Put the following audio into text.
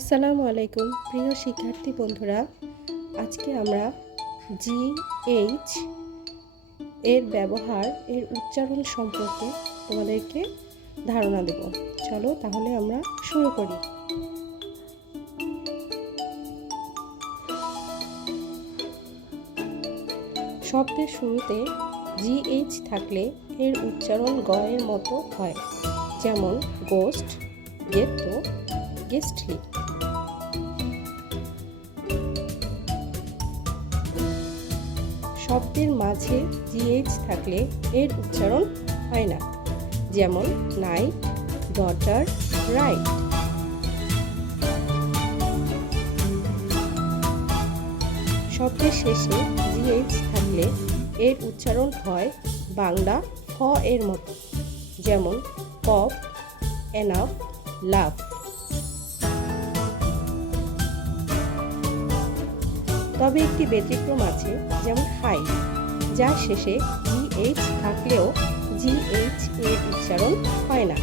আসসালামু আলাইকুম প্রিয় শিক্ষার্থী বন্ধুরা, আজকে আমরা GH এর ব্যবহার এর উচ্চারণ সম্পর্কে তোমাদেরকে ধারণা দেব। চলো তাহলে আমরা শুরু করি। শব্দের শুরুতে GH থাকলে এর উচ্চারণ গ এর মতো হয়, যেমন গোস্ট, গেত্তো, গেস্টলি। শব্দের মাঝে GH থাকলে এর উচ্চারণ হয় না, যেমন নাইট, ডটার, রাইট। শব্দের শেষে GH থাকলে এর উচ্চারণ হয় বাংলা ফ এর মতো, যেমন কফ, এনাফ, লাভ। তবে একটি ব্যতিক্রম আছে, যেমন হাই, যার শেষে GH থাকলেও GH এর উচ্চারণ হয় না।